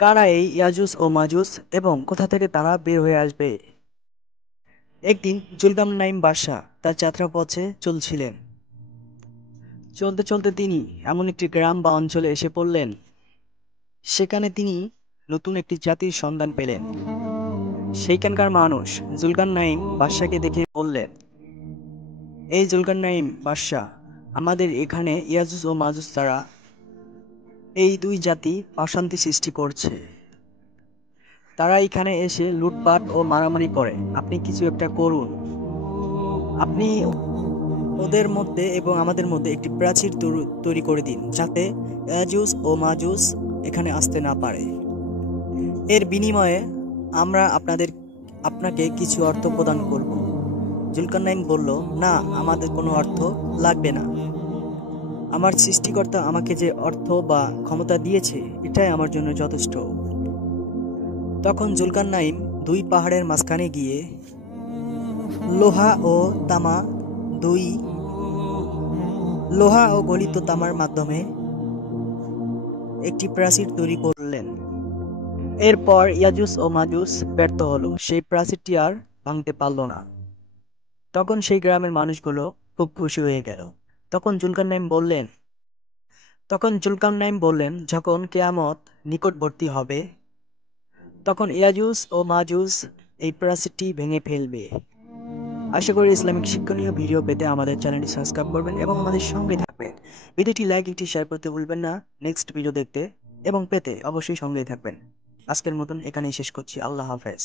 কারা এই ইয়াজুজ ও মাজুজ এবং কোথা থেকে তারা বের হয়ে আসবে? একদিন জুলকারনাইন বাদশাহ তার যাত্রাপথে চলছিলেন। চলতে চলতে তিনি এমন একটি গ্রাম বা অঞ্চলে এসে পড়লেন। সেখানে তিনি নতুন একটি জাতির সন্ধান পেলেন। সেইখানকার মানুষ জুলকারনাইন বাদশাকে দেখে বললেন, এই জুলকারনাইন বাদশাহ, আমাদের এখানে ইয়াজুজ ও মাজুজ তারা এই দুই জাতি অশান্তি সৃষ্টি করছে। তারা এখানে এসে লুটপাট ও মারামারি করে। আপনি কিছু একটা করুন। আপনি ওদের মধ্যে এবং আমাদের মধ্যে একটি প্রাচীর তৈরি করে দিন, যাতে ইয়াজুজ ও মাজুজ এখানে আসতে না পারে। এর বিনিময়ে আমরা আপনাকে কিছু অর্থ প্রদান করব। জুলকারনাইন বলল, না, আমাদের কোনো অর্থ লাগবে না। আমার সৃষ্টিকর্তা আমাকে যে অর্থ বা ক্ষমতা দিয়েছে, এটাই আমার জন্য যথেষ্ট। তখন জুলকারনাইন দুই পাহাড়ের মাঝখানে গিয়ে লোহা ও তামা দুই লোহা ও গলিত তামার মাধ্যমে একটি প্রাচীর তৈরি করলেন। এরপর ইয়াজুজ ও মাজুজ ব্যর্থ হলো, সেই প্রাচীরটি আর ভাঙতে পারল না। তখন সেই গ্রামের মানুষগুলো খুব খুশি হয়ে গেল। তখন জুলকারনাইন বললেন, যখন কিয়ামত নিকটবর্তী হবে, তখন ইয়াজুজ ও মাজুজ এই প্রাচীরটি ভেঙে ফেলবে। আশা করি ইসলামিক শিক্ষণীয় ভিডিও পেতে আমাদের চ্যানেলটি সাবস্ক্রাইব করবেন এবং আমাদের সঙ্গে থাকবেন। ভিডিওটি লাইক, একটি শেয়ার করতে ভুলবেন না। নেক্সট ভিডিও দেখতে এবং পেতে অবশ্যই সঙ্গেই থাকবেন। আজকের মতন এখানেই শেষ করছি। আল্লাহ হাফেজ।